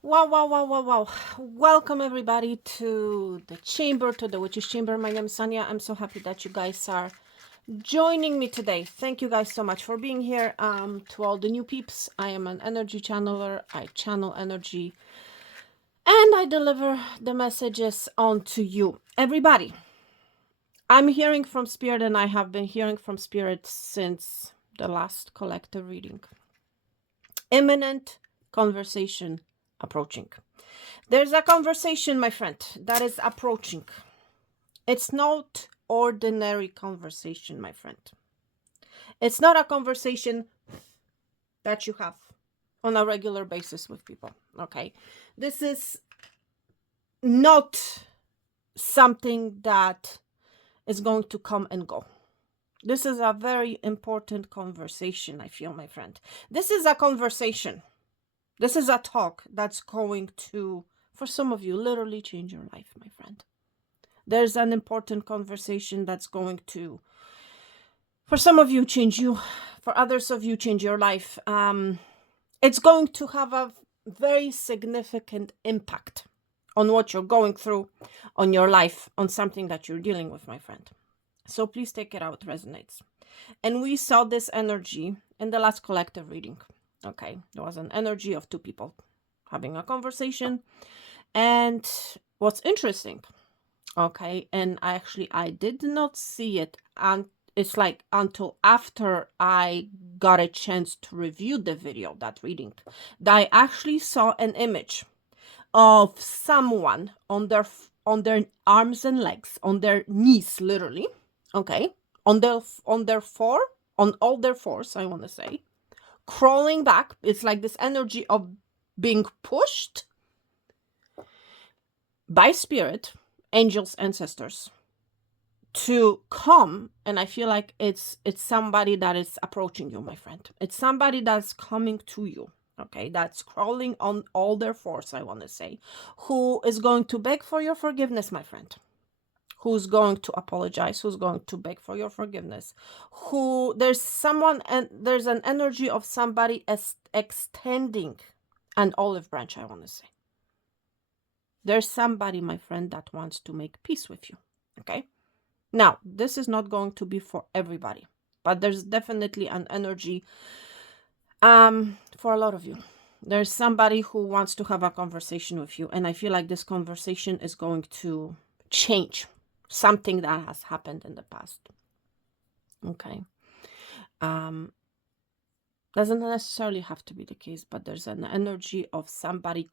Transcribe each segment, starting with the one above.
Wow. Welcome everybody to the chamber, to the witch's chamber. My name is Sonia. I'm so happy that you guys are joining me today. Thank you guys so much for being here. To all the new peeps, I am an energy channeler. I channel energy and I deliver the messages onto you. Everybody, I'm hearing from spirit, and I have been hearing from spirit since the last collective reading. Imminent conversation approaching. There's a conversation, my friend, that is approaching. It's not ordinary conversation, my friend. It's not a conversation that you have on a regular basis with people, okay? This is not something that is going to come and go. This is a very important conversation, I feel, my friend. This is a conversation. This is a talk that's going to, for some of you, literally change your life, my friend. There's an important conversation that's going to, for some of you, change you. For others of you, change your life. It's going to have a very significant impact on what you're going through, on your life, on something that you're dealing with, my friend. So please take it out, resonates. And we saw this energy in the last collective reading. Okay, there was an energy of two people having a conversation. And what's interesting, okay, and I did not see it, and it's like until after I got a chance to review the video, that reading, that I actually saw an image of someone on their arms and legs, on their knees, literally, okay, on all their fours, I want to say, crawling back. It's like this energy of being pushed by spirit, angels, ancestors, to come. And I feel like it's somebody that is approaching you, my friend. It's somebody that's coming to you, okay, that's crawling on all their fours, I want to say, who is going to beg for your forgiveness, my friend, who's going to apologize, who's going to beg for your forgiveness, who there's someone, and there's an energy of somebody extending an olive branch, I want to say. There's somebody, my friend, that wants to make peace with you, okay? Now, this is not going to be for everybody, but there's definitely an energy for a lot of you. There's somebody who wants to have a conversation with you, and I feel like this conversation is going to change something that has happened in the past, okay? Doesn't necessarily have to be the case, but there's an energy of somebody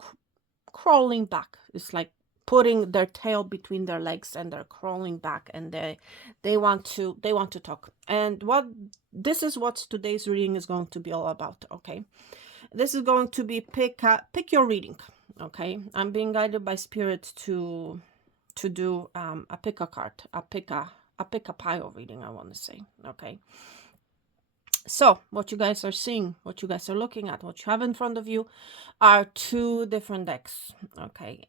crawling back. It's like putting their tail between their legs, and they're crawling back, and they want to talk. And this is what today's reading is going to be all about, okay? This is going to be pick your reading, okay? I'm being guided by spirit to do a pick a card, a pick a pile reading, I want to say, okay? So what you guys are seeing, what you guys are looking at, what you have in front of you are two different decks, okay?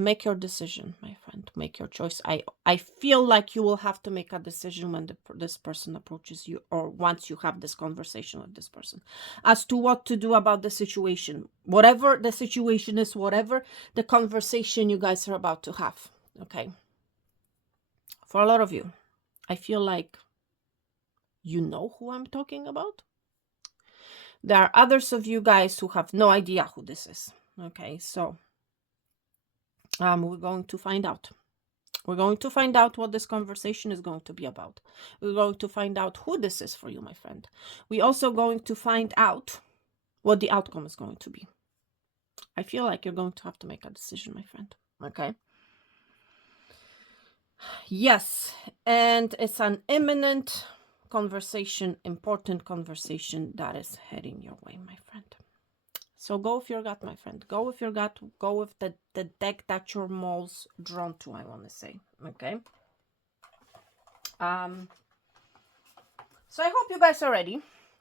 Make your decision, my friend. Make your choice. I feel like you will have to make a decision when this person approaches you, or once you have this conversation with this person, as to what to do about the situation. Whatever the situation is, whatever the conversation you guys are about to have, okay? For a lot of you, I feel like you know who I'm talking about. There are others of you guys who have no idea who this is, okay? So we're going to find out. We're going to find out what this conversation is going to be about. We're going to find out who this is for you, my friend. We're also going to find out what the outcome is going to be. I feel like you're going to have to make a decision, my friend. Okay? Yes, and it's an imminent conversation, important conversation that is heading your way, my friend. So go with your gut, my friend. Go with your gut. Go with the deck that you're most drawn to, I want to say. Okay? So I hope you guys are ready.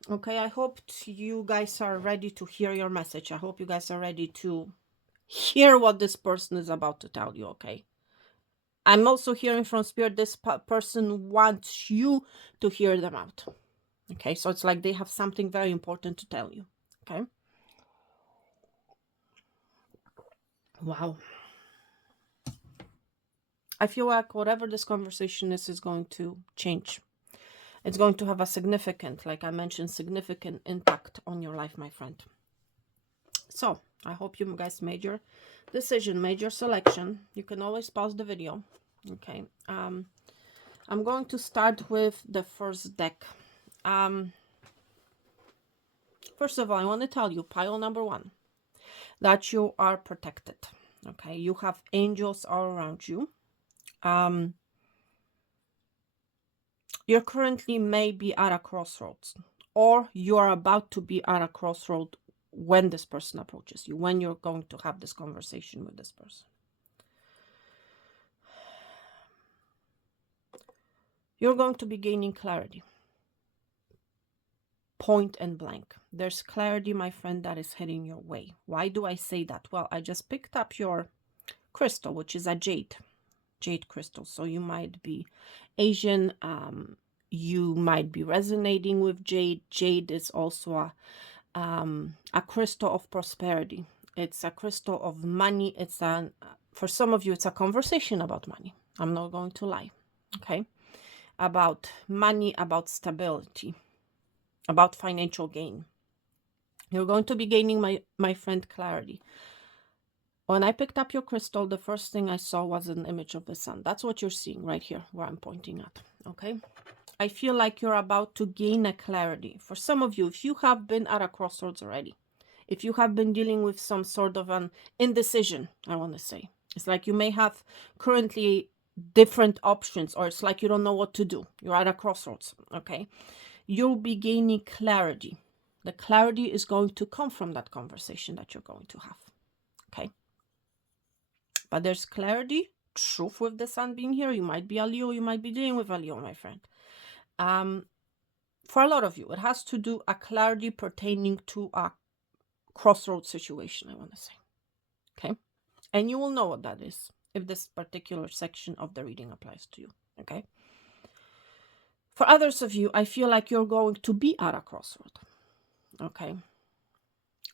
Okay? I hope you guys are ready to hear your message. I hope you guys are ready to hear what this person is about to tell you, okay? I'm also hearing from spirit this person wants you to hear them out. Okay? So it's like they have something very important to tell you. Okay? Wow. I feel like whatever this conversation is going to change. It's going to have a significant, like I mentioned, significant impact on your life, my friend. So I hope you guys made your decision, made your selection. You can always pause the video. Okay. I'm going to start with the first deck. First of all, I want to tell you, pile number one, that you are protected. Okay. You have angels all around you. You're currently maybe at a crossroads, or you are about to be at a crossroad when this person approaches you, when you're going to have this conversation with this person. You're going to be gaining clarity. Point and blank. There's clarity, my friend, that is heading your way. Why do I say that? Well, I just picked up your crystal, which is a jade crystal. So you might be Asian. You might be resonating with jade. Jade is also a crystal of prosperity. It's a crystal of money. It's for some of you, it's a conversation about money. I'm not going to lie. Okay. About money, about stability, about financial gain. You're going to be gaining, my friend, clarity. When I picked up your crystal, the first thing I saw was an image of the sun. That's what you're seeing right here, where I'm pointing at. Okay. I feel like you're about to gain a clarity. For some of you, if you have been at a crossroads already, if you have been dealing with some sort of an indecision, I want to say, it's like you may have currently different options, or it's like you don't know what to do. You're at a crossroads. Okay. You'll be gaining clarity. The clarity is going to come from that conversation that you're going to have. Okay. But there's clarity, truth with the sun being here. You might be a Leo. You might be dealing with a Leo, my friend. For a lot of you, it has to do a clarity pertaining to a crossroads situation, I want to say. Okay. And you will know what that is if this particular section of the reading applies to you. Okay. For others of you, I feel like you're going to be at a crossroad. Okay.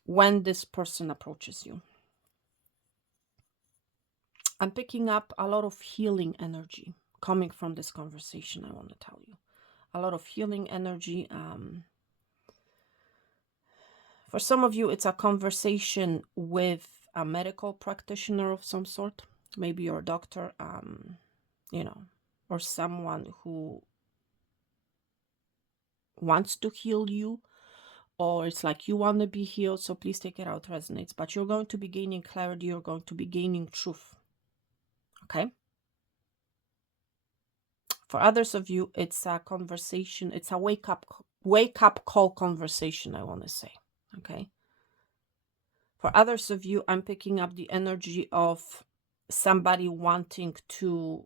When this person approaches you, I'm picking up a lot of healing energy coming from this conversation, I want to tell you. A lot of healing energy. For some of you, it's a conversation with a medical practitioner of some sort. Maybe you're a doctor, or someone who wants to heal you, or it's like you want to be healed. So please take it out, resonates. But you're going to be gaining clarity. You're going to be gaining truth. Okay. For others of you, it's a conversation. It's a wake up call conversation, I want to say. Okay. For others of you, I'm picking up the energy of somebody wanting to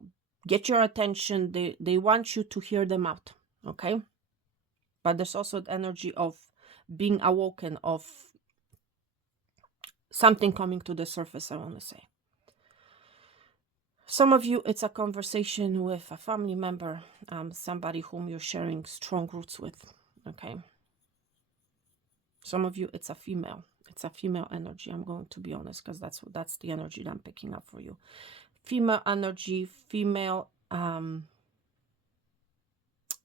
get your attention. They want you to hear them out. Okay. But there's also the energy of being awoken, of something coming to the surface, I want to say. Some of you, it's a conversation with a family member, somebody whom you're sharing strong roots with. Okay. Some of you, it's a female. It's a female energy. I'm going to be honest, because that's the energy that I'm picking up for you. Female energy, female,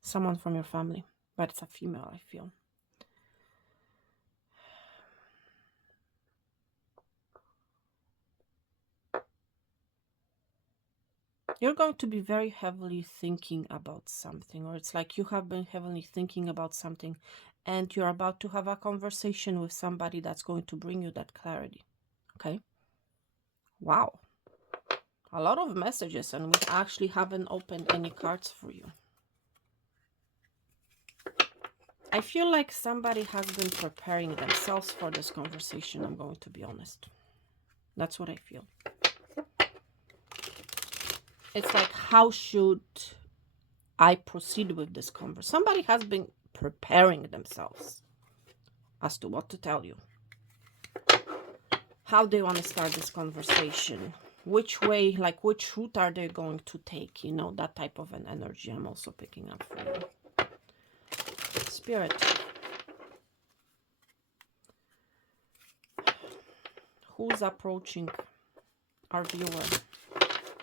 someone from your family, but it's a female, I feel. You're going to be very heavily thinking about something, or it's like you have been heavily thinking about something, and you're about to have a conversation with somebody that's going to bring you that clarity. Okay. Wow. A lot of messages, and we actually haven't opened any cards for you. I feel like somebody has been preparing themselves for this conversation, I'm going to be honest. That's what I feel. It's like, how should I proceed with this conversation? Somebody has been preparing themselves as to what to tell you. How they want to start this conversation. Which way, like which route are they going to take? You know, that type of an energy I'm also picking up for you. Spirit. Who's approaching our viewer.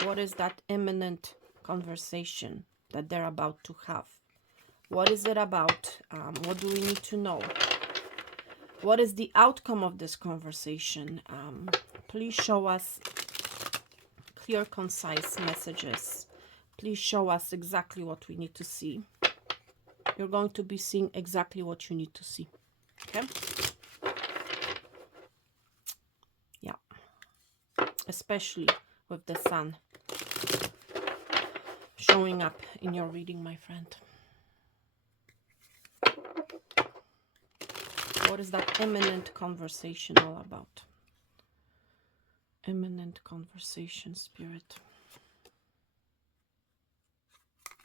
What is that imminent conversation that they're about to have? What is it about? What do we need to know? What is the outcome of this conversation? Please show us clear, concise messages. Please show us exactly what we need to see. You're going to be seeing exactly what you need to see. Okay? Yeah. Especially with the sun showing up in your reading, my friend. What is that imminent conversation all about? Imminent conversation, Spirit.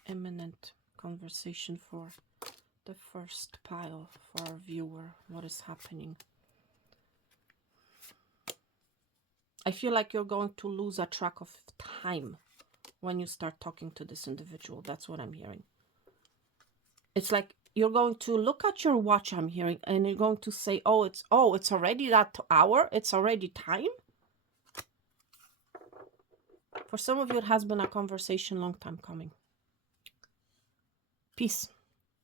Imminent conversation for the first pile, for our viewer. What is happening? I feel like you're going to lose a track of time when you start talking to this individual. That's what I'm hearing. It's like you're going to look at your watch, I'm hearing, and you're going to say, oh, it's already that hour. It's already time. For some of you, it has been a conversation long time coming. Peace.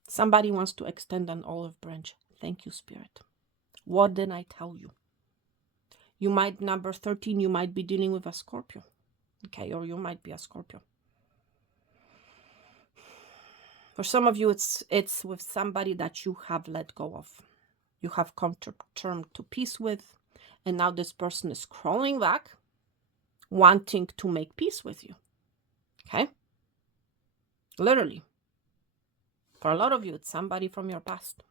Somebody wants to extend an olive branch. Thank you, Spirit. What did I tell you? You might, number 13, you might be dealing with a Scorpio. Okay, or you might be a Scorpio. For some of you, it's with somebody that you have let go of. You have come to term to peace with, and now this person is crawling back, wanting to make peace with you. Okay? Literally. For a lot of you, it's somebody from your past.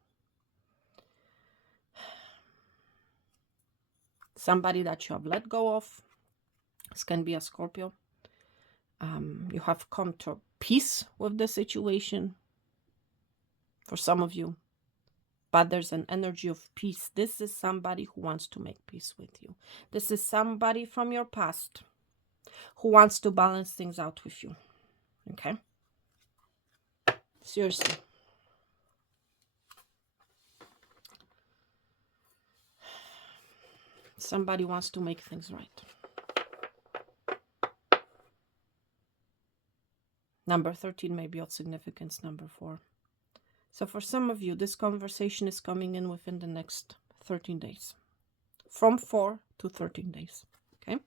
Somebody that you have let go of. This can be a Scorpio. You have come to peace with the situation. For some of you. But there's an energy of peace. This is somebody who wants to make peace with you. This is somebody from your past who wants to balance things out with you. Okay? Seriously. Somebody wants to make things right. Number 13 may be of significance. Number 4. So for some of you, this conversation is coming in within the next 13 days. From 4 to 13 days. Okay?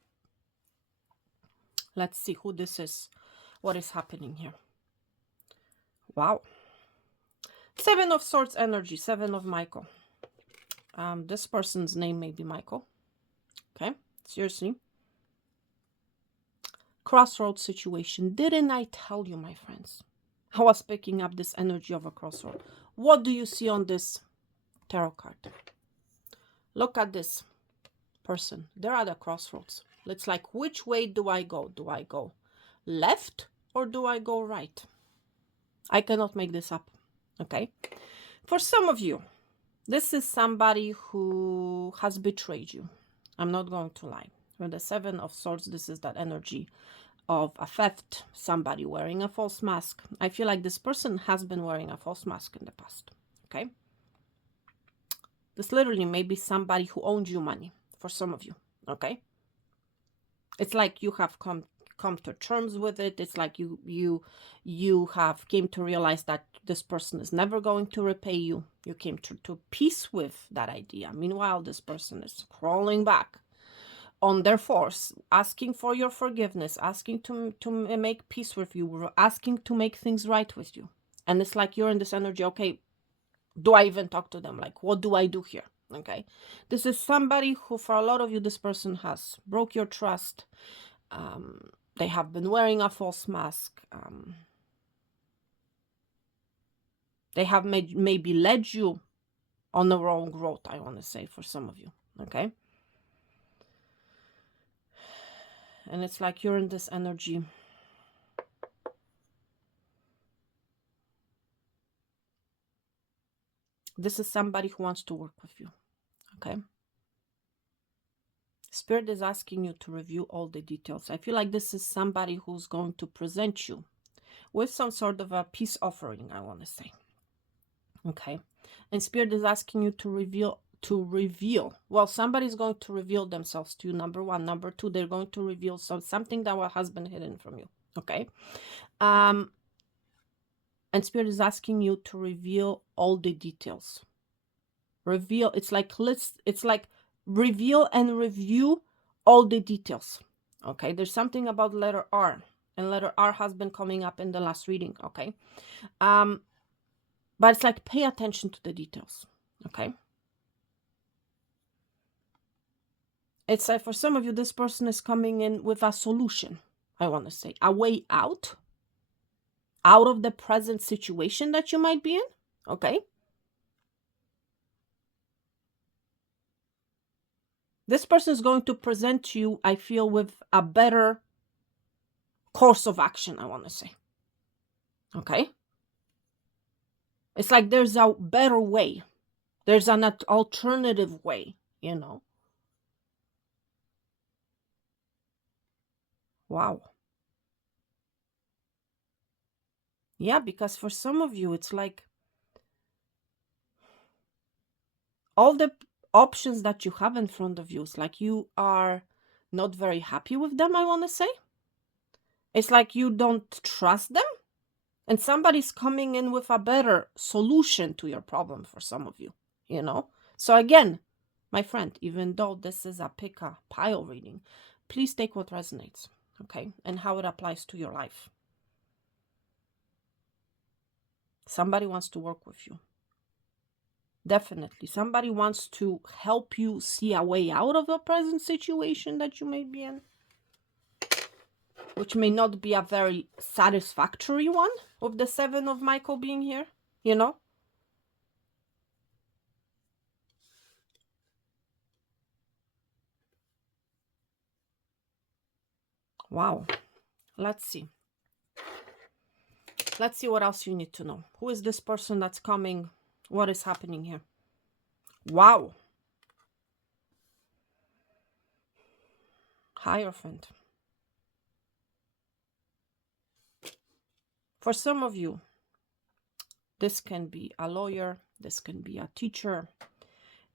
Let's see who this is. What is happening here? Wow. 7 of Swords energy. 7 of Michael. This person's name may be Michael. Okay? Seriously. Crossroads situation. Didn't I tell you, my friends? I was picking up this energy of a crossroad. What do you see on this tarot card? Look at this person. They're at a crossroads. It's like, which way do I go? Do I go left or do I go right? I cannot make this up. Okay? For some of you, this is somebody who has betrayed you. I'm not going to lie. With the 7 of Swords, this is that energy of a theft, somebody wearing a false mask. I feel like this person has been wearing a false mask in the past. Okay? This literally may be somebody who owed you money for some of you. Okay? It's like you have come to terms with it. It's like you have came to realize that this person is never going to repay you. You came to peace with that idea. Meanwhile, this person is crawling back on their force, asking for your forgiveness, asking to make peace with you, asking to make things right with you. And it's like you're in this energy, okay, do I even talk to them? Like, what do I do here? Okay, this is somebody who, for a lot of you, this person has broke your trust. They have been wearing a false mask. They have maybe led you on the wrong road, I want to say, for some of you. Okay. And it's like you're in this energy. This is somebody who wants to work with you. Okay. Spirit is asking you to review all the details. I feel like this is somebody who's going to present you with some sort of a peace offering, I want to say. Okay. And Spirit is asking you to to reveal. Well, somebody's going to reveal themselves to you, number one. Number two, they're going to reveal something that has been hidden from you. Okay. And Spirit is asking you to reveal all the details. Reveal, it's like reveal and review all the details. Okay, there's something about letter R, and letter R has been coming up in the last reading. Okay, but it's like pay attention to the details. Okay, it's like for some of you, this person is coming in with a solution. I want to say a way out of the present situation that you might be in. Okay. This person is going to present you, I feel, with a better course of action, I want to say. Okay? It's like there's a better way. There's an alternative way, you know. Wow. Yeah, because for some of you, it's like all the options that you have in front of you, it's like you are not very happy with them, I want to say. It's like you don't trust them. And somebody's coming in with a better solution to your problem for some of you, you know. So again, my friend, even though this is a pick a pile reading, please take what resonates, okay, and how it applies to your life. Somebody wants to work with you. Definitely. Somebody wants to help you see a way out of a present situation that you may be in, which may not be a very satisfactory one, with the 7 of Michael being here, you know? Wow. Let's see. Let's see what else you need to know. Who is this person that's coming? What is happening here? Wow. Hierophant. For some of you, this can be a lawyer. This can be a teacher.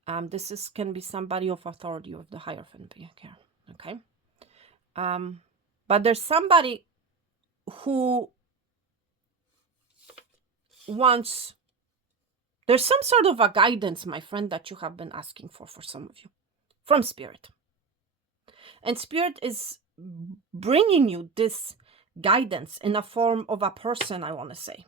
Can be somebody of authority of the Hierophant being here. Okay. But there's somebody who wants, there's some sort of a guidance, my friend, that you have been asking for some of you from Spirit. And Spirit is bringing you this guidance in a form of a person, I want to say.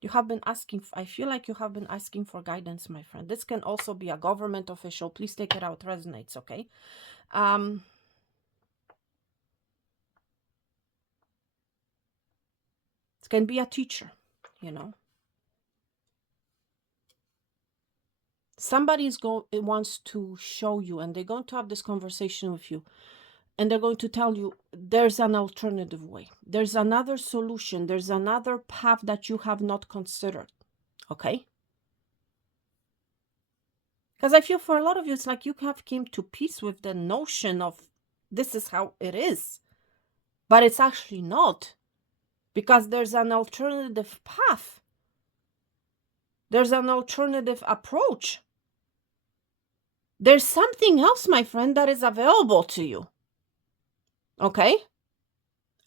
You have been asking, I feel like you have been asking for guidance, my friend. This can also be a government official. Please take it out, resonates, okay? It can be a teacher, you know. Somebody wants to show you, and they're going to have this conversation with you. And they're going to tell you there's an alternative way. There's another solution. There's another path that you have not considered. Okay? Because I feel for a lot of you, it's like you have came to peace with the notion of this is how it is. But it's actually not. Because there's an alternative path. There's an alternative approach. There's something else, my friend, that is available to you. Okay?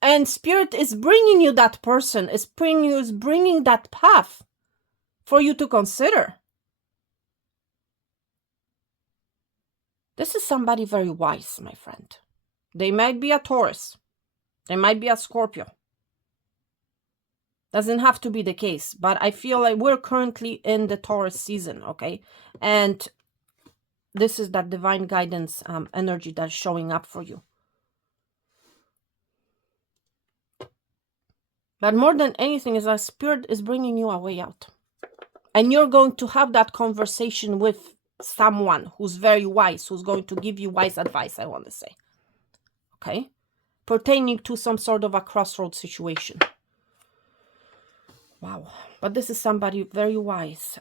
And Spirit is bringing you that person, is bringing that path for you to consider. This is somebody very wise, my friend. They might be a Taurus. They might be a Scorpio. Doesn't have to be the case, but I feel like we're currently in the Taurus season, okay? And this is that divine guidance energy that's showing up for you. But more than anything is that Spirit is bringing you a way out. And you're going to have that conversation with someone who's very wise, who's going to give you wise advice, I want to say. Okay? Pertaining to some sort of a crossroads situation. Wow. But this is somebody very wise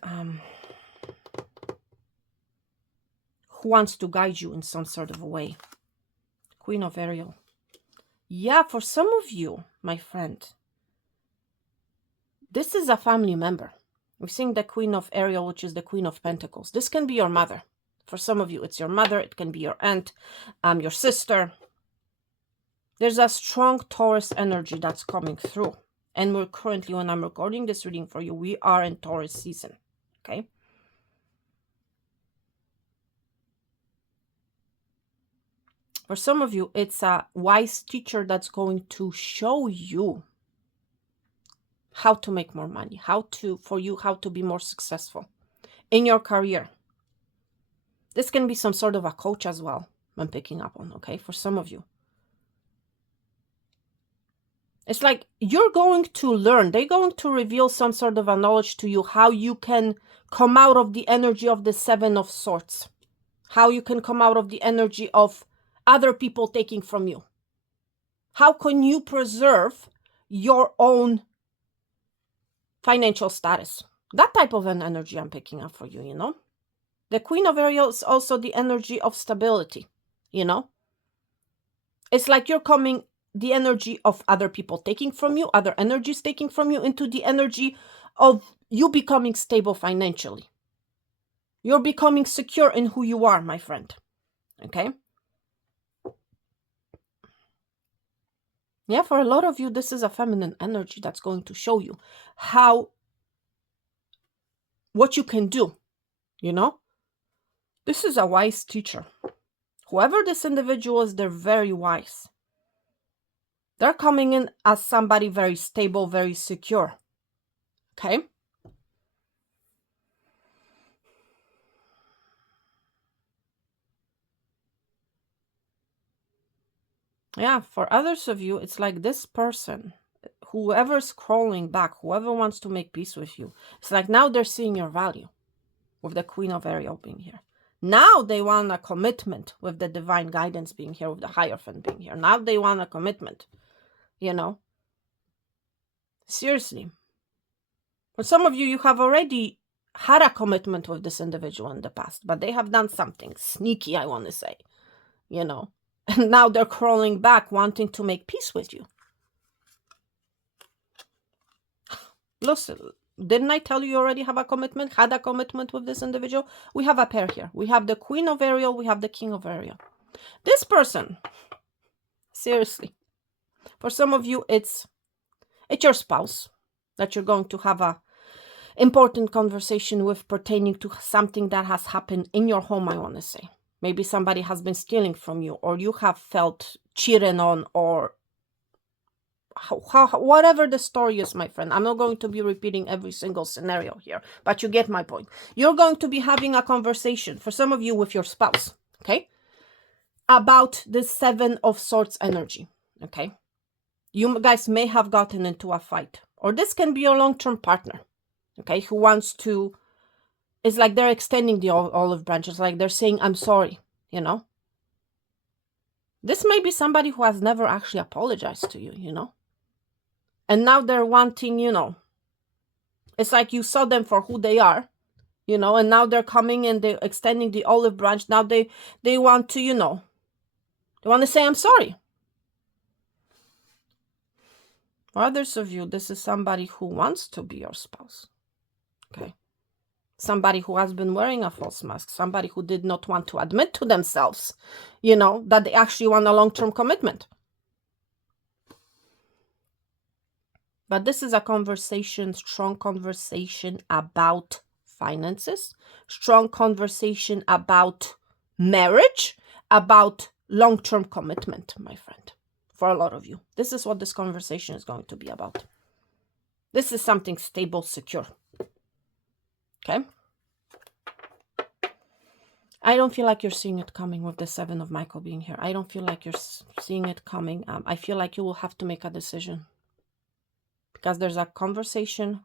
who wants to guide you in some sort of a way. Queen of Ariel. Yeah, for some of you, my friend, this is a family member. We're seeing the Queen of Ariel, which is the Queen of Pentacles. This can be your mother. For some of you, it's your mother. It can be your aunt, your sister. There's a strong Taurus energy that's coming through. And we're currently, when I'm recording this reading for you, we are in Taurus season. Okay? For some of you, it's a wise teacher that's going to show you how to make more money, how to be more successful in your career. This can be some sort of a coach as well, I'm picking up on, okay, for some of you. It's like you're going to learn, they're going to reveal some sort of a knowledge to you, how you can come out of the energy of the Seven of Swords, how you can come out of the energy of other people taking from you. How can you preserve your own financial status? That type of an energy I'm picking up for you, you know? The Queen of Ariel is also the energy of stability, you know? It's like you're coming, the energy of other people taking from you, other energies taking from you, into the energy of you becoming stable financially. You're becoming secure in who you are, my friend. Okay? Yeah, for a lot of you, this is a feminine energy that's going to show you what you can do, you know? This is a wise teacher. Whoever this individual is, they're very wise. They're coming in as somebody very stable, very secure. Okay? Yeah, for others of you, it's like this person, whoever's crawling back, whoever wants to make peace with you, it's like now they're seeing your value with the Queen of Ariel being here. Now they want a commitment with the divine guidance being here, with the Hierophant being here. Now they want a commitment, you know? Seriously. For some of you, you have already had a commitment with this individual in the past, but they have done something sneaky, I want to say, you know? And now they're crawling back, wanting to make peace with you. Listen, didn't I tell you already have a commitment, had a commitment with this individual? We have a pair here. We have the Queen of Ariel, we have the King of Ariel. This person, seriously, for some of you, it's your spouse that you're going to have a important conversation with pertaining to something that has happened in your home, I want to say. Maybe somebody has been stealing from you, or you have felt cheated on, or whatever the story is, my friend. I'm not going to be repeating every single scenario here, but you get my point. You're going to be having a conversation, for some of you, with your spouse, okay, about the Seven of Swords energy, okay? You guys may have gotten into a fight, or this can be your long-term partner, okay, who wants to, it's like they're extending the olive branches, like they're saying, I'm sorry, you know? This may be somebody who has never actually apologized to you, you know? And now they're wanting, you know, it's like you saw them for who they are, you know, and now they're coming and they're extending the olive branch. Now they want to, you know, they want to say, I'm sorry. For others of you, this is somebody who wants to be your spouse, okay? Somebody who has been wearing a false mask, somebody who did not want to admit to themselves, you know, that they actually want a long-term commitment. But this is a conversation, strong conversation about finances, strong conversation about marriage, about long-term commitment, my friend. For a lot of you, this is what this conversation is going to be about. This is something stable, secure. Okay? I don't feel like you're seeing it coming with the Seven of Michael being here. I don't feel like you're seeing it coming. I feel like you will have to make a decision, because there's a conversation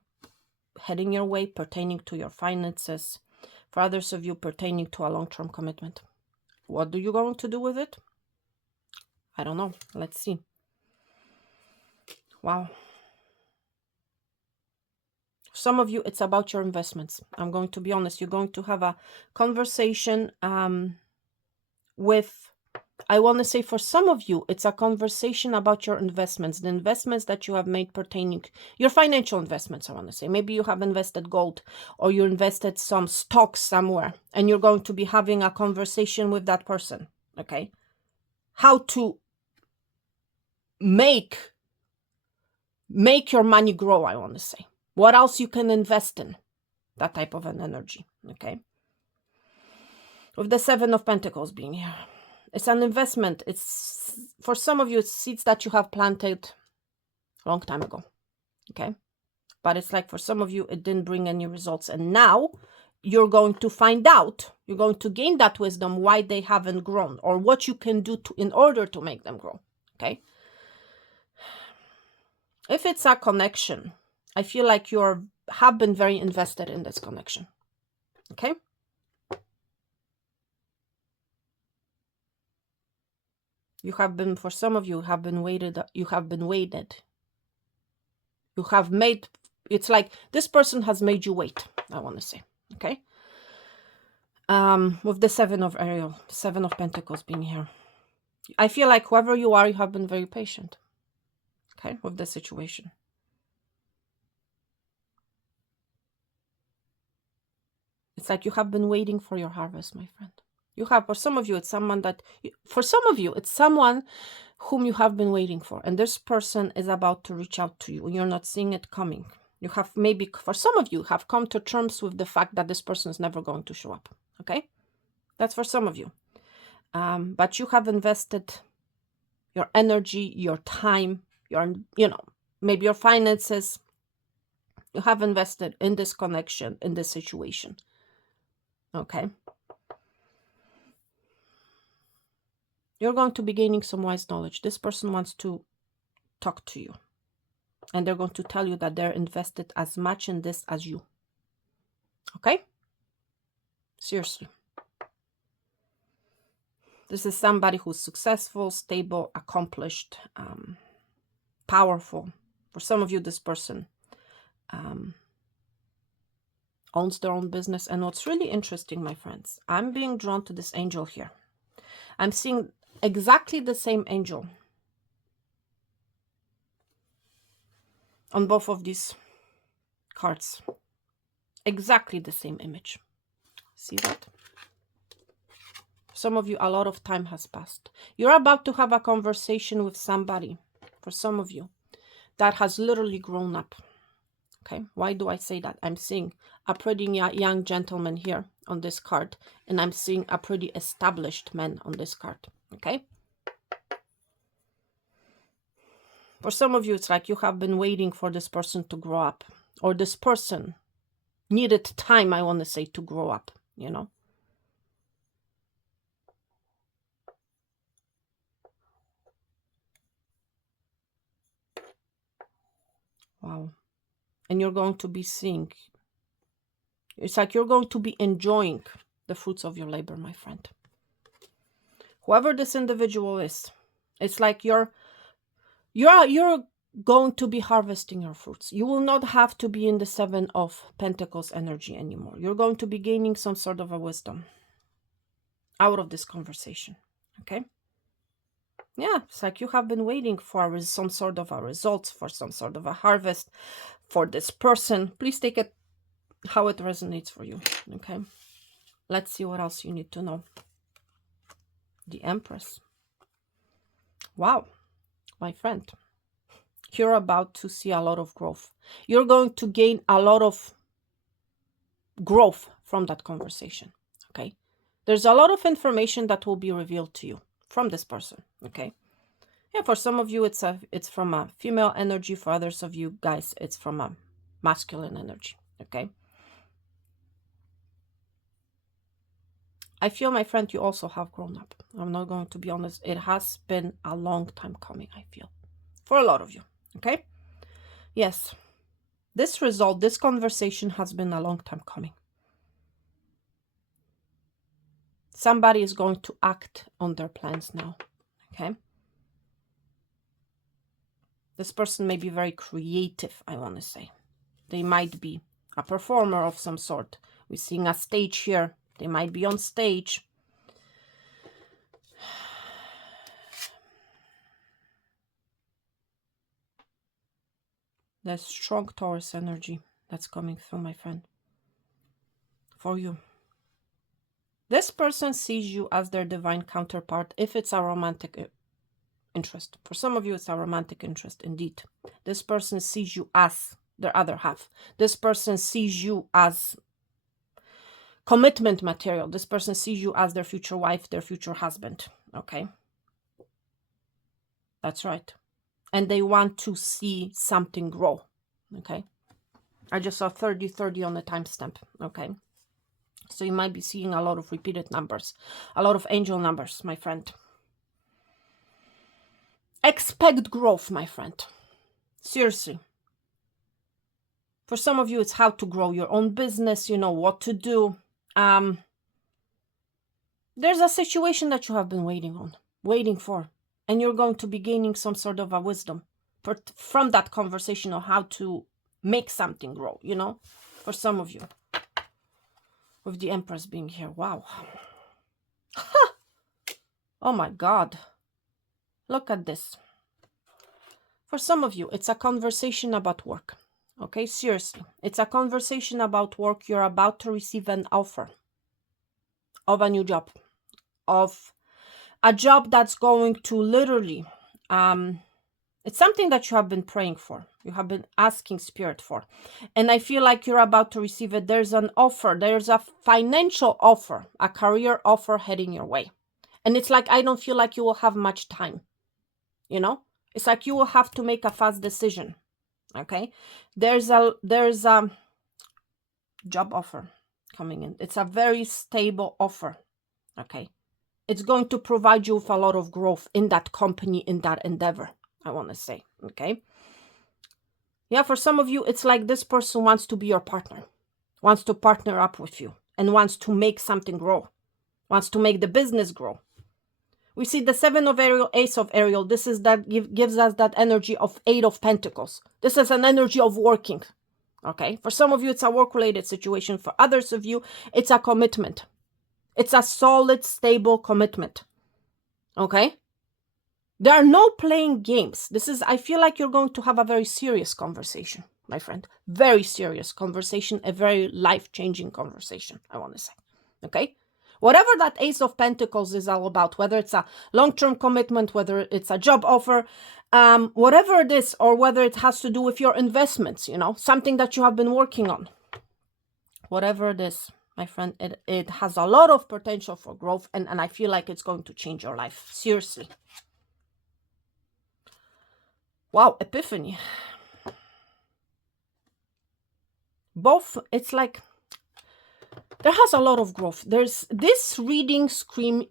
heading your way pertaining to your finances. For others of you, pertaining to a long-term commitment. What are you going to do with it? I don't know. Let's see. Wow. Some of you, it's about your investments. I'm going to be honest. You're going to have a conversation with I want to say for some of you, it's a conversation about your investments, the investments that you have made pertaining, your financial investments, I want to say. Maybe you have invested gold or you invested some stocks somewhere and you're going to be having a conversation with that person, okay? How to make your money grow, I want to say. What else you can invest in, that type of an energy, okay? With the Seven of Pentacles being here. It's an investment. It's, for some of you, it's seeds that you have planted a long time ago, okay? But it's like for some of you, it didn't bring any results. And now you're going to find out, you're going to gain that wisdom why they haven't grown or what you can do in order to make them grow, okay? If it's a connection, I feel like you have been very invested in this connection, okay? You have been, for some of you, have been waited. You have been waited. You have made, it's like this person has made you wait, I want to say, okay? With the Seven of Pentacles being here. I feel like whoever you are, you have been very patient, okay, with the situation. It's like you have been waiting for your harvest, my friend. You have, for some of you, it's someone that, for some of you, it's someone whom you have been waiting for. And this person is about to reach out to you. You're not seeing it coming. You have maybe, for some of you, have come to terms with the fact that this person is never going to show up. Okay? That's for some of you. But you have invested your energy, your time, your, maybe your finances. You have invested in this connection, in this situation. Okay? You're going to be gaining some wise knowledge. This person wants to talk to you. And they're going to tell you that they're invested as much in this as you. Okay? Seriously. This is somebody who's successful, stable, accomplished, powerful. For some of you, this person owns their own business. And what's really interesting, my friends, I'm being drawn to this angel here. I'm seeing exactly the same angel on both of these cards. Exactly the same image. See that? Some of you, a lot of time has passed. You're about to have a conversation with somebody, for some of you, that has literally grown up. Okay, why do I say that? I'm seeing a pretty young gentleman here on this card, and I'm seeing a pretty established man on this card. Okay? For some of you, it's like you have been waiting for this person to grow up, or this person needed time, I want to say, to grow up, Wow. And you're going to be seeing, it's like you're going to be enjoying the fruits of your labor, my friend. Whoever this individual is, it's like you're going to be harvesting your fruits. You will not have to be in the Seven of Pentacles energy anymore. You're going to be gaining some sort of a wisdom out of this conversation. Okay? Yeah, it's like you have been waiting for some sort of a result, for some sort of a harvest for this person. Please take it how it resonates for you. Okay? Let's see what else you need to know. The Empress. Wow, my friend. You're about to see a lot of growth. You're going to gain a lot of growth from that conversation. Okay? There's a lot of information that will be revealed to you from this person. Okay? Yeah, for some of you, it's from a female energy. For others of you guys, it's from a masculine energy. Okay? I feel, my friend, you also have grown up. I'm not going to be honest. It has been a long time coming, I feel. For a lot of you. Okay? Yes. This result, this conversation has been a long time coming. Somebody is going to act on their plans now. Okay? This person may be very creative, I want to say. They might be a performer of some sort. We're seeing a stage here. They might be on stage. There's strong Taurus energy that's coming through, my friend, for you. This person sees you as their divine counterpart if it's a romantic interest. For some of you, it's a romantic interest indeed. This person sees you as their other half. This person sees you as commitment material. This person sees you as their future wife, their future husband. Okay? That's right. And they want to see something grow. Okay? I just saw 30 on the timestamp. Okay? So you might be seeing a lot of repeated numbers, a lot of angel numbers, my friend. Expect growth, my friend. Seriously. For some of you, it's how to grow your own business, you know what to do. There's a situation that you have been waiting for, and you're going to be gaining some sort of a wisdom from that conversation on how to make something grow, you know, for some of you. With the Empress being here. Wow. Oh my God. Look at this. For some of you, it's a conversation about work. Okay, seriously. It's a conversation about work. You're about to receive an offer of a new job. Of a job that's going to literally... it's something that you have been praying for. You have been asking Spirit for. And I feel like you're about to receive it. There's an offer. There's a financial offer. A career offer heading your way. And it's like, I don't feel like you will have much time. You know? It's like you will have to make a fast decision. Okay? There's a job offer coming in. It's a very stable offer. Okay? It's going to provide you with a lot of growth in that company, in that endeavor. I want to say, okay? Yeah, for some of you, it's like this person wants to be your partner, wants to partner up with you, and wants to make something grow, wants to make the business grow. We see the 7 of Ariel, Ace of Ariel. This is that gives us that energy of 8 of Pentacles. This is an energy of working, okay? For some of you, it's a work-related situation. For others of you, it's a commitment. It's a solid, stable commitment, okay? There are no playing games. I feel like you're going to have a very serious conversation, my friend. Very serious conversation, a very life-changing conversation, I want to say. Okay? Whatever that Ace of Pentacles is all about, whether it's a long-term commitment, whether it's a job offer, whatever it is, or whether it has to do with your investments, you know, something that you have been working on. Whatever it is, my friend, it has a lot of potential for growth, and I feel like it's going to change your life. Seriously. Wow, epiphany. Both, it's like there has a lot of growth. There's this reading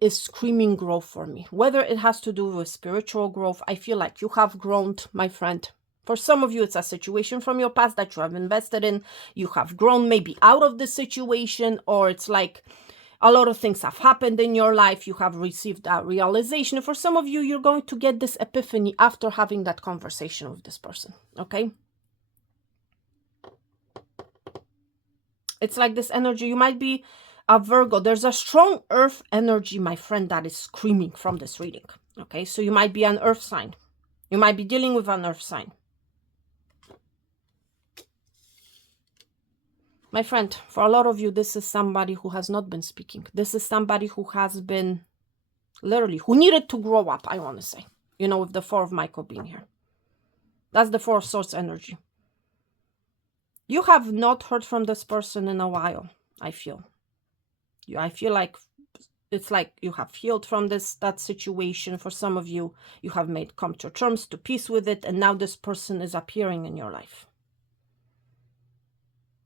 is screaming growth for me. Whether it has to do with spiritual growth, I feel like you have grown, my friend. For some of you, it's a situation from your past that you have invested in. You have grown maybe out of the situation, or it's like a lot of things have happened in your life. You have received that realization. For some of you, you're going to get this epiphany after having that conversation with this person, okay? It's like this energy. You might be a Virgo. There's a strong earth energy, my friend, that is screaming from this reading, okay? So you might be an earth sign. You might be dealing with an earth sign. My friend, for a lot of you, this is somebody who has not been speaking. This is somebody who has been, literally, who needed to grow up, I want to say. You know, with the 4 of Michael being here. That's the 4 of Swords energy. You have not heard from this person in a while, I feel. I feel like it's like you have healed from that situation. For some of you, you have come to terms, to peace with it, and now this person is appearing in your life.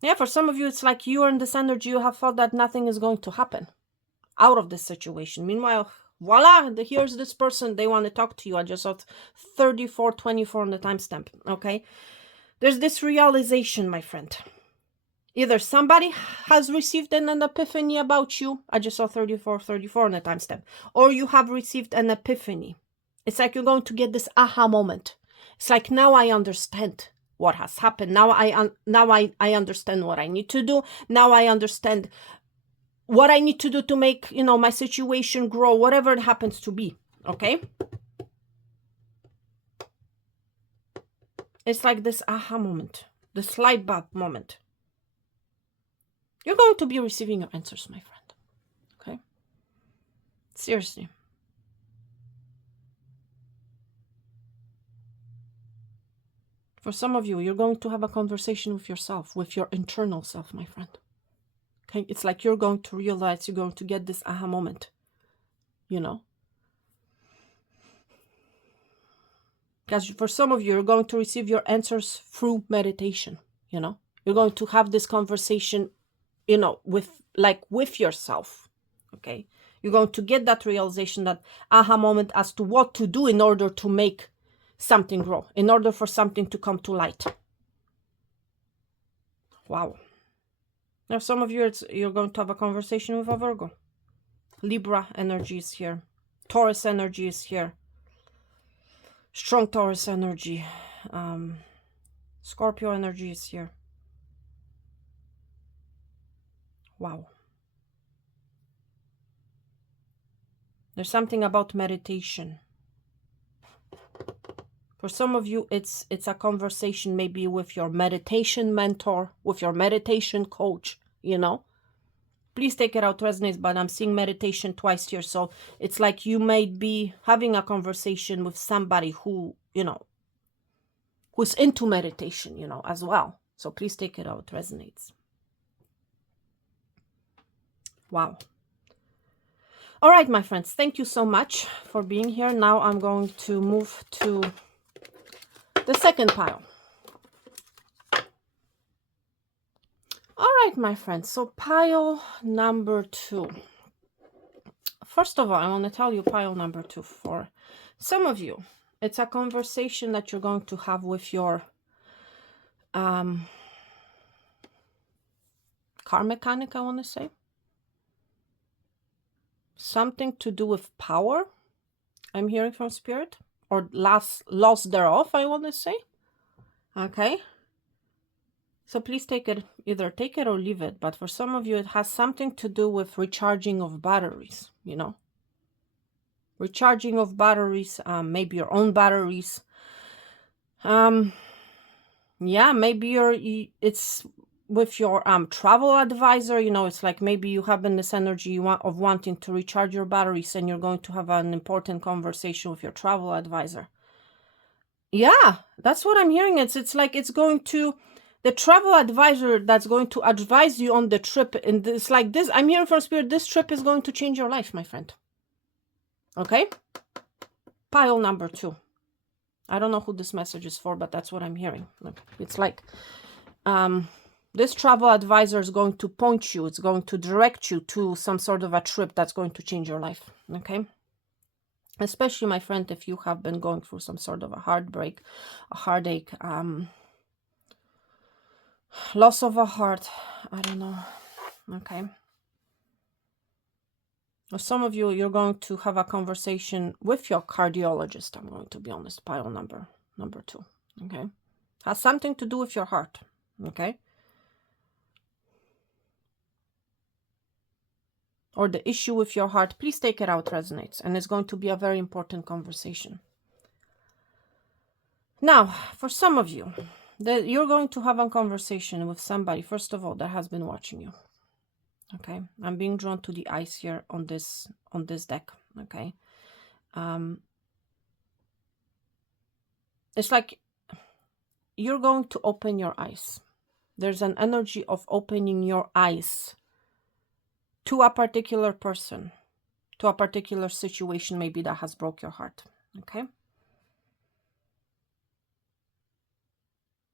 Yeah, for some of you, it's like you are in this energy. You have felt that nothing is going to happen out of this situation. Meanwhile, voila, here's this person. They want to talk to you. I just saw 3424 on the timestamp, okay? There's this realization, my friend. Either somebody has received an epiphany about you. I just saw 3434 on the timestamp. Or you have received an epiphany. It's like you're going to get this aha moment. It's like, now I understand what has happened. Now I understand what I need to do. Now I understand what I need to do to make, you know, my situation grow, whatever it happens to be. Okay? It's like this aha moment, this light bulb moment. You're going to be receiving your answers, my friend. Okay? Seriously. For some of you, you're going to have a conversation with yourself, with your internal self, my friend. Okay? It's like you're going to realize, you're going to get this aha moment. You know? Because for some of you, you're going to receive your answers through meditation. You know? You're going to have this conversation, you know, with yourself. Okay? You're going to get that realization, that aha moment as to what to do in order to make something grow, in order for something to come to light. Wow. Now, some of you, you're going to have a conversation with a Virgo. Libra energy is here. Taurus energy is here. Strong Taurus energy. Scorpio energy is here. Wow. There's something about meditation. For some of you, it's a conversation maybe with your meditation mentor, with your meditation coach, you know. Please take it out, resonates, but I'm seeing meditation twice here. So it's like you might be having a conversation with somebody who, you know, who's into meditation, you know, as well. So please take it out, resonates. Wow. All right, my friends, thank you so much for being here. Now I'm going to move to the second pile. All right, my friends, so pile number 2. First of all, I want to tell you pile number 2. For some of you, it's a conversation that you're going to have with your car mechanic, I want to say. Something to do with power, I'm hearing from Spirit, or loss thereof, I want to say. Okay. So please take it, either take it or leave it. But for some of you, it has something to do with recharging of batteries, you know. Recharging of batteries, maybe your own batteries. Yeah, maybe it's with your travel advisor, you know. It's like maybe you have in this energy of wanting to recharge your batteries, and you're going to have an important conversation with your travel advisor. Yeah, that's what I'm hearing. It's like it's going to, the travel advisor that's going to advise you on the trip, and it's like this, I'm hearing from Spirit, this trip is going to change your life, my friend. Okay? Pile number 2. I don't know who this message is for, but that's what I'm hearing. It's like this travel advisor is going to point you, it's going to direct you to some sort of a trip that's going to change your life. Okay? Especially, my friend, if you have been going through some sort of a heartbreak, a heartache, loss of a heart, I don't know. Okay. Or some of you, you're going to have a conversation with your cardiologist. I'm going to be honest, pile number 2. Okay. Has something to do with your heart. Okay. Or the issue with your heart. Please take it out, resonates. And it's going to be a very important conversation. Now, for some of you, you're going to have a conversation with somebody, first of all, that has been watching you. Okay, I'm being drawn to the eyes here on this deck. Okay, it's like you're going to open your eyes. There's an energy of opening your eyes to a particular person, to a particular situation, maybe that has broke your heart. Okay,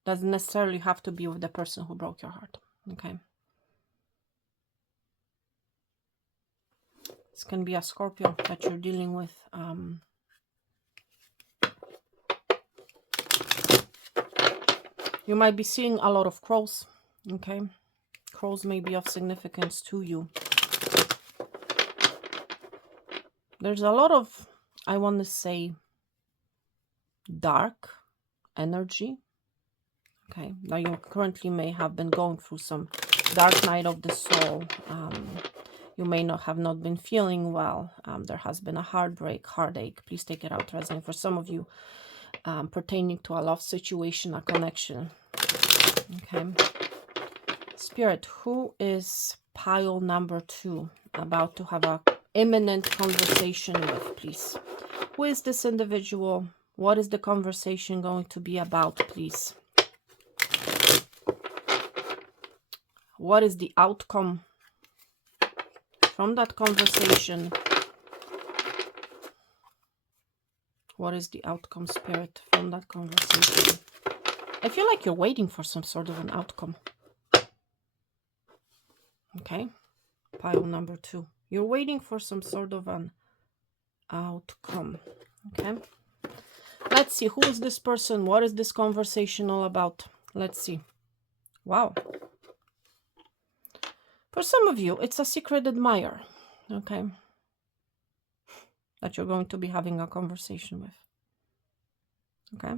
doesn't necessarily have to be with the person who broke your heart. Okay. This can be a Scorpio that you're dealing with. You might be seeing a lot of crows. Okay. Crows may be of significance to you. There's a lot of, I want to say, dark energy. Okay. Now you currently may have been going through some dark night of the soul. You may not have been feeling well. There has been a heartbreak, heartache. Please take it out, resonate. For some of you, pertaining to a love situation, a connection. Okay. Spirit, who is pile number 2 about to have a imminent conversation with, please? Who is this individual? What is the conversation going to be about, please? What is the outcome from that conversation? What is the outcome, Spirit, from that conversation? I feel like you're waiting for some sort of an outcome. Okay. Pile number 2. You're waiting for some sort of an outcome. Okay. Let's see. Who is this person? What is this conversation all about? Let's see. Wow. For some of you, it's a secret admirer. Okay. That you're going to be having a conversation with. Okay.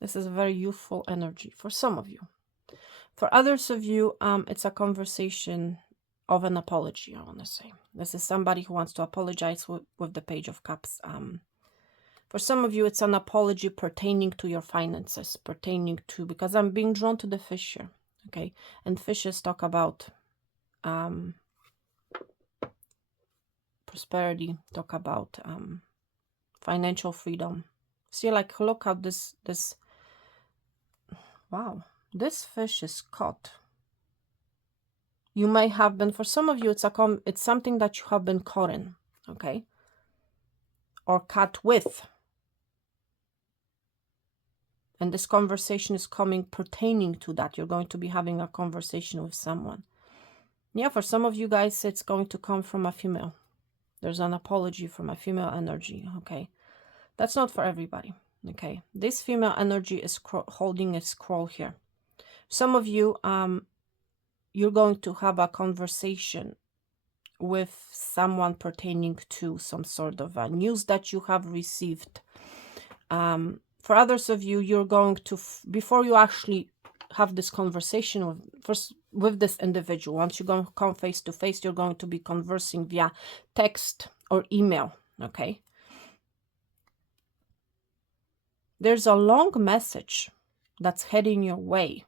This is a very youthful energy for some of you. For others of you, it's a conversation of an apology, I want to say. This is somebody who wants to apologize with the Page of Cups. For some of you, it's an apology pertaining to your finances, pertaining to, because I'm being drawn to the fish here, okay? And fishes talk about prosperity, talk about financial freedom. See, like, look how this, wow, this fish is caught. You may have been, for some of you, it's something that you have been caught in, okay? Or caught with. And this conversation is coming pertaining to that. You're going to be having a conversation with someone. Yeah, for some of you guys, it's going to come from a female. There's an apology from a female energy, okay? That's not for everybody, okay? This female energy is holding a scroll here. Some of you, you're going to have a conversation with someone pertaining to some sort of news that you have received. For others of you, you're going to, before you actually have this conversation with this individual, once you're going to come face to face, you're going to be conversing via text or email, okay? There's a long message that's heading your way.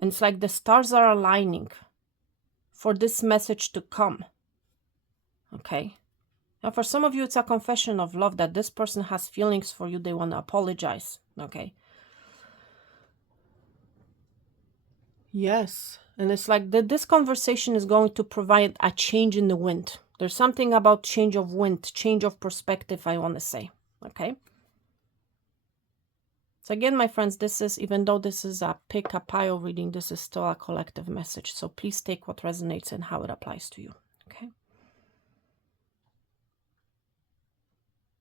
And it's like the stars are aligning for this message to come, okay? Now, for some of you, it's a confession of love that this person has feelings for you. They want to apologize, okay? Yes. And it's like this conversation is going to provide a change in the wind. There's something about change of wind, change of perspective, I want to say, okay? So again, my friends, this is, even though this is a pick a pile reading, this is still a collective message. So please take what resonates and how it applies to you, okay?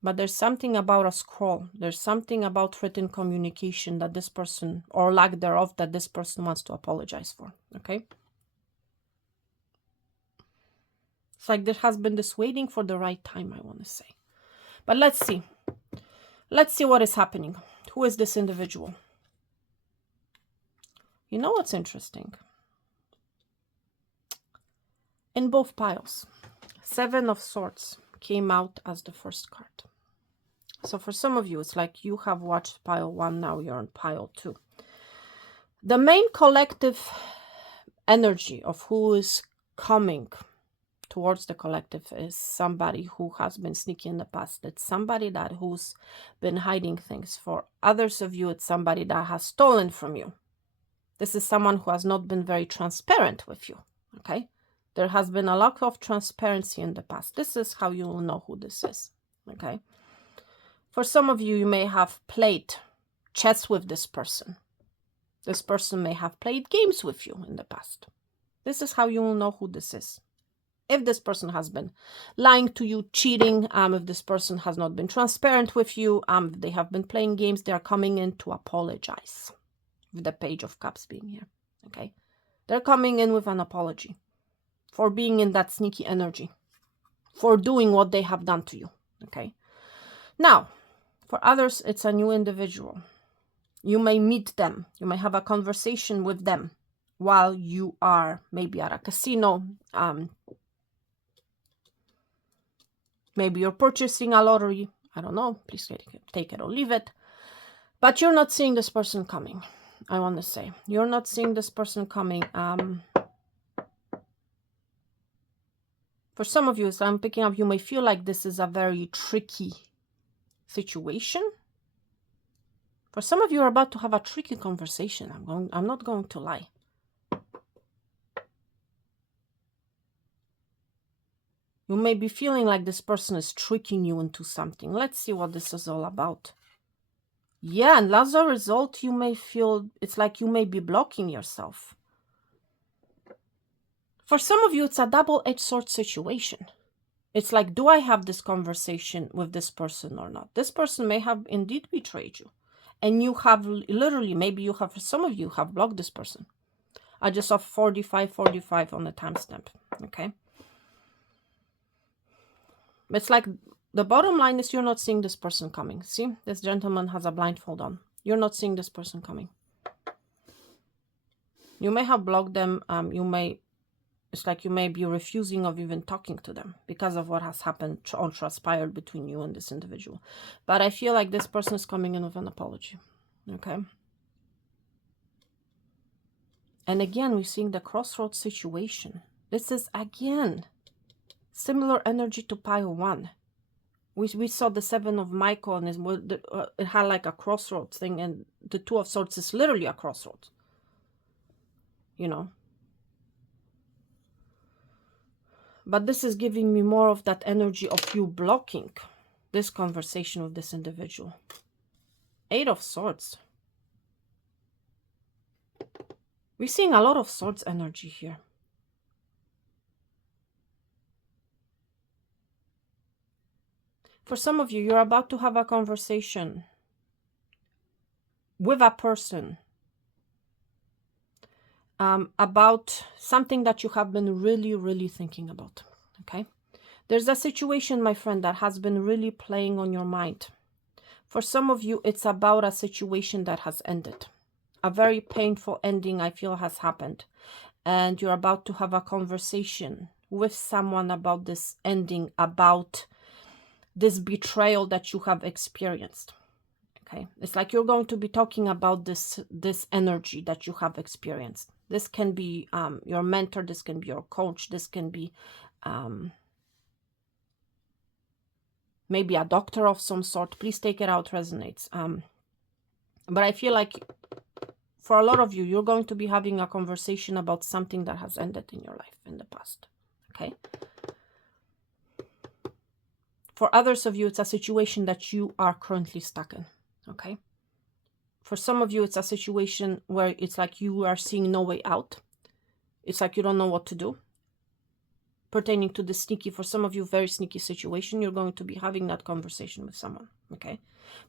But there's something about a scroll. There's something about written communication that this person, or lack thereof, that this person wants to apologize for, okay? It's like there has been this waiting for the right time, I want to say. But let's see. Let's see what is happening. Who is this individual? You know what's interesting? In both piles, 7 of Swords came out as the first card. So for some of you, it's like you have watched pile 1, now you're on pile 2. The main collective energy of who is coming towards the collective is somebody who has been sneaky in the past. It's somebody who's been hiding things. For others of you, it's somebody that has stolen from you. This is someone who has not been very transparent with you, okay? There has been a lack of transparency in the past. This is how you will know who this is, okay? For some of you, you may have played chess with this person. This person may have played games with you in the past. This is how you will know who this is. If this person has been lying to you, cheating, if this person has not been transparent with you, if they have been playing games, they are coming in to apologize. With the Page of Cups being here, okay? They're coming in with an apology for being in that sneaky energy, for doing what they have done to you, okay? Now, for others, it's a new individual. You may meet them. You may have a conversation with them while you are maybe at a casino. Maybe you're purchasing a lottery. I don't know. Please take it or leave it. But you're not seeing this person coming. I want to say you're not seeing this person coming. For some of you, as I'm picking up, you may feel like this is a very tricky situation. For some of you are about to have a tricky conversation. I'm not going to lie. You may be feeling like this person is tricking you into something. Let's see what this is all about. Yeah, and as a result, you may feel it's like you may be blocking yourself. For some of you, it's a double-edged sword situation. It's like, do I have this conversation with this person or not? This person may have indeed betrayed you. And you have literally, maybe you have, for some of you, have blocked this person. I just saw 45 on the timestamp. Okay. It's like the bottom line is you're not seeing this person coming. See, this gentleman has a blindfold on. You're not seeing this person coming. You may have blocked them. It's like you may be refusing of even talking to them because of what has happened or transpired between you and this individual. But I feel like this person is coming in with an apology. Okay. And again, we're seeing the crossroads situation. This is, again, similar energy to pile 1. We saw the 7 of Michael, and it had like a crossroads thing, and the 2 of Swords is literally a crossroads. You know. But this is giving me more of that energy of you blocking this conversation with this individual. 8 of Swords. We're seeing a lot of Swords energy here. For some of you, you're about to have a conversation with a person about something that you have been really thinking about. Okay. There's a situation, my friend, that has been really playing on your mind. For some of you, it's about a situation that has ended. A very painful ending, I feel, has happened. And you're about to have a conversation with someone about this ending, about this betrayal that you have experienced. Okay. It's like you're going to be talking about this energy that you have experienced. This can be your mentor, this can be your coach, this can be maybe a doctor of some sort. Please take it out, resonates. But I feel like for a lot of you, you're going to be having a conversation about something that has ended in your life in the past. Okay. For others of you, it's a situation that you are currently stuck in. Okay. For some of you, it's a situation where it's like you are seeing no way out. It's like you don't know what to do. Pertaining to the sneaky, for some of you, very sneaky situation, you're going to be having that conversation with someone. Okay.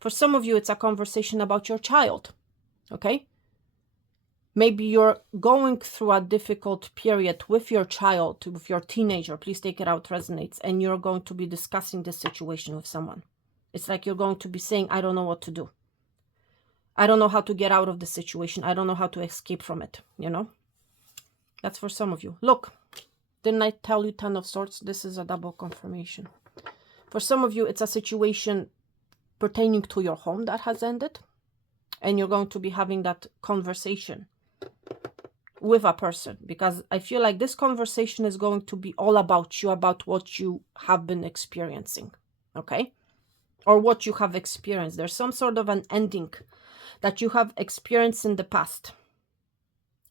For some of you, it's a conversation about your child. Okay. Maybe you're going through a difficult period with your child, with your teenager. Please take it out, resonates. And you're going to be discussing this situation with someone. It's like you're going to be saying, I don't know what to do. I don't know how to get out of the situation. I don't know how to escape from it, you know. That's for some of you. Look, didn't I tell you 10 of Swords? This is a double confirmation. For some of you, it's a situation pertaining to your home that has ended. And you're going to be having that conversation with a person. Because I feel like this conversation is going to be all about you, about what you have been experiencing. Okay? Or what you have experienced. There's some sort of an ending that you have experienced in the past.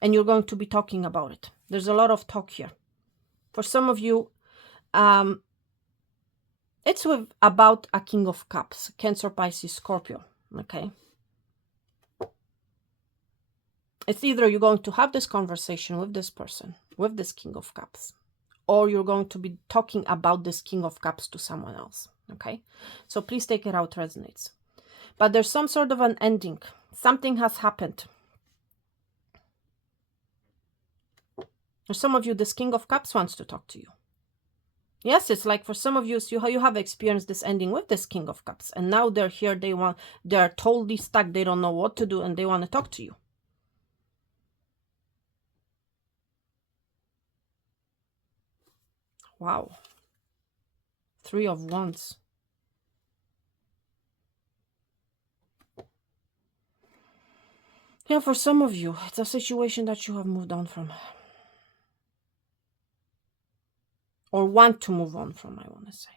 And you're going to be talking about it. There's a lot of talk here. For some of you, it's about a King of Cups. Cancer, Pisces, Scorpio. Okay. It's either you're going to have this conversation with this person, with this King of Cups, or you're going to be talking about this King of Cups to someone else. Okay. So please take it out, resonates. But there's some sort of an ending. Something has happened. For some of you, this King of Cups wants to talk to you. Yes, it's like for some of you, you have experienced this ending with this King of Cups. And now they're here, they're totally stuck, they don't know what to do, and they want to talk to you. Wow. 3 of Wands. Yeah, for some of you, it's a situation that you have moved on from. Or want to move on from, I want to say.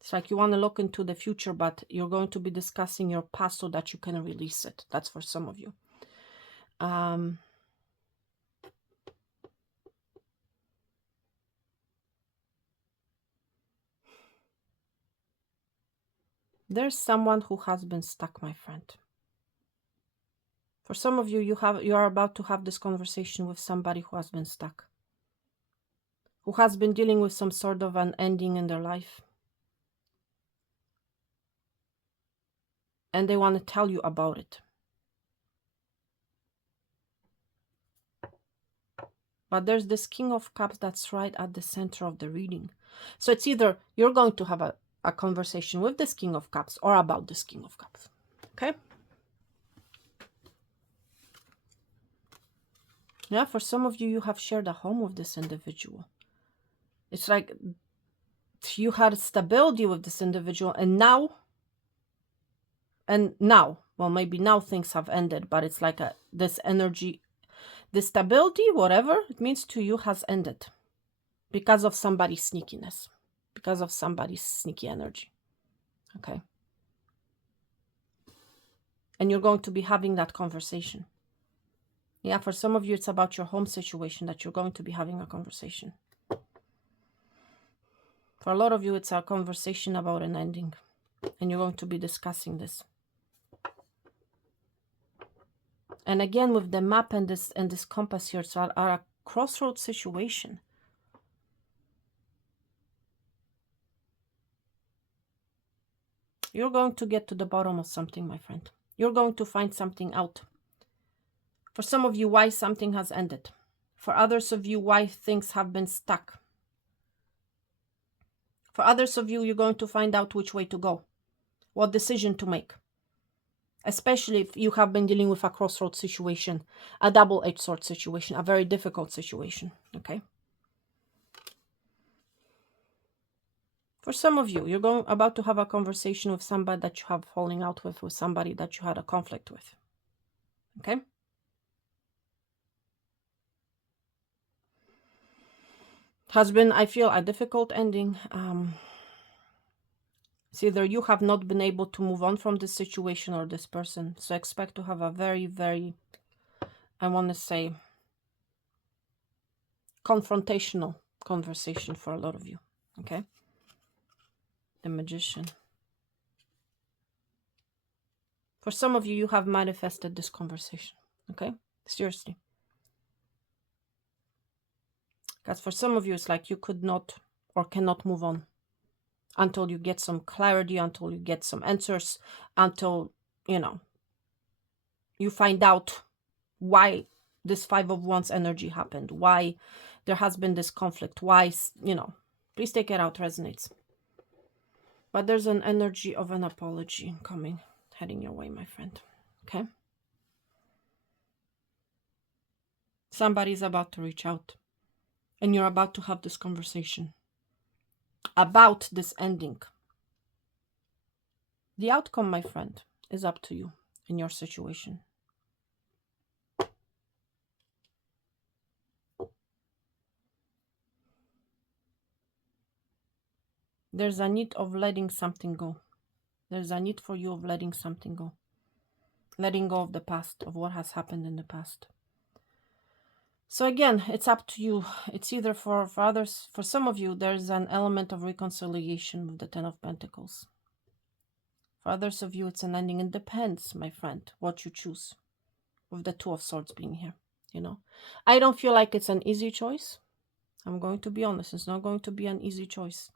It's like you want to look into the future, but you're going to be discussing your past so that you can release it. That's for some of you. There's someone who has been stuck, my friend. For some of you, you are about to have this conversation with somebody who has been stuck, who has been dealing with some sort of an ending in their life. And they want to tell you about it. But there's this King of Cups that's right at the center of the reading. So it's either you're going to have a conversation with this King of Cups or about this King of Cups. Okay? Yeah, for some of you, you have shared a home with this individual. It's like you had stability with this individual, and now, well, maybe now things have ended, but it's like this energy, this stability, whatever it means to you, has ended because of somebody's sneakiness, because of somebody's sneaky energy. Okay. And you're going to be having that conversation. Yeah, for some of you, it's about your home situation that you're going to be having a conversation. For a lot of you, it's a conversation about an ending. And you're going to be discussing this. And again, with the map and this compass here, it's a crossroads situation. You're going to get to the bottom of something, my friend. You're going to find something out. For some of you, why something has ended. For others of you, why things have been stuck. For others of you, you're going to find out which way to go, what decision to make. Especially if you have been dealing with a crossroads situation, a double-edged sword situation, a very difficult situation, okay? For some of you, you're about to have a conversation with somebody that you have falling out with somebody that you had a conflict with, okay? Has been, I feel, a difficult ending. It's either you have not been able to move on from this situation or this person. So expect to have a very, very, I want to say, confrontational conversation for a lot of you, okay? The Magician. For some of you, you have manifested this conversation, okay? Seriously. Because for some of you, it's like you could not or cannot move on until you get some clarity, until you get some answers, until, you know, you find out why this Five of Wands energy happened, why there has been this conflict, why, you know, please take it out, resonates. But there's an energy of an apology coming, heading your way, my friend, okay? Somebody's about to reach out, and you're about to have this conversation about this ending. The outcome, my friend, is up to you in your situation. There's a need of letting something go. There's a need for you of letting something go. Letting go of the past, of what has happened in the past. So again, it's up to you. It's either for others, for some of you, there's an element of reconciliation with the Ten of Pentacles. For others of you, it's an ending. It depends, my friend, what you choose. With the Two of Swords being here, you know. I don't feel like it's an easy choice. I'm going to be honest. It's not going to be an easy choice.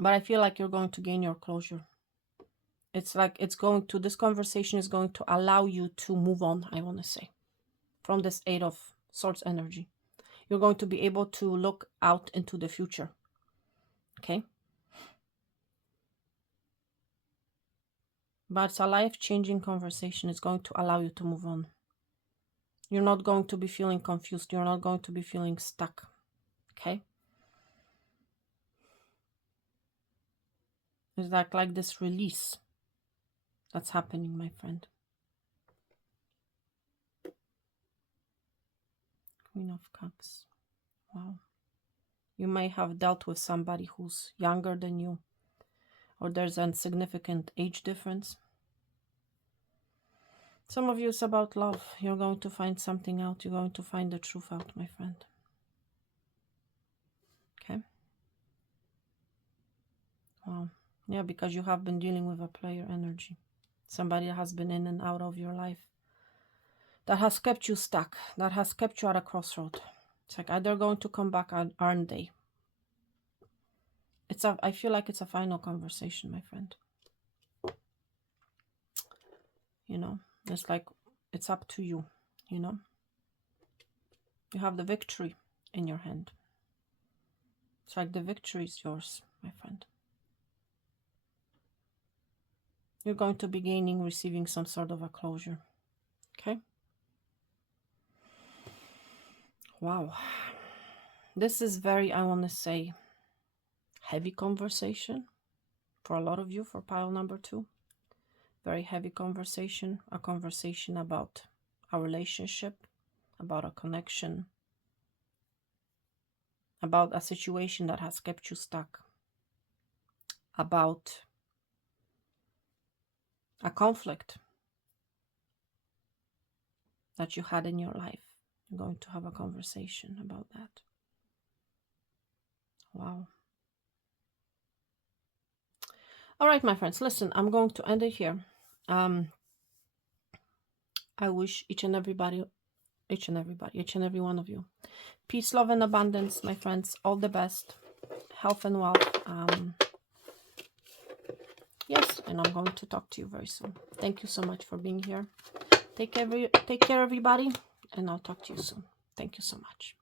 But I feel like you're going to gain your closure. It's like this conversation is going to allow you to move on, I want to say, from this Eight of Swords energy. You're going to be able to look out into the future. Okay? But it's a life-changing conversation. It's going to allow you to move on. You're not going to be feeling confused. You're not going to be feeling stuck. Okay? It's like this release. that's happening, my friend. Queen of Cups. Wow. You may have dealt with somebody who's younger than you, or there's a significant age difference. Some of you, it's about love. You're going to find something out. You're going to find the truth out, my friend. Okay? Wow. Yeah, because you have been dealing with a player energy. Somebody that has been in and out of your life. That has kept you stuck. That has kept you at a crossroad. It's like either going to come back, aren't they? I feel like it's a final conversation, my friend. You know, it's like, it's up to you, you know. You have the victory in your hand. It's like the victory is yours, my friend. You're going to be receiving some sort of a closure. Okay? Wow. This is very, I want to say, heavy conversation for a lot of you, for pile number 2. Very heavy conversation. A conversation about a relationship, about a connection, about a situation that has kept you stuck, about a conflict that you had in your life. You're going to have a conversation about that. Wow. All right, my friends, listen, I'm going to end it here. I wish each and every one of you peace, love, and abundance, my friends. All the best, health and wealth. Yes, and I'm going to talk to you very soon. Thank you so much for being here. Take care, everybody, and I'll talk to you soon. Thank you so much.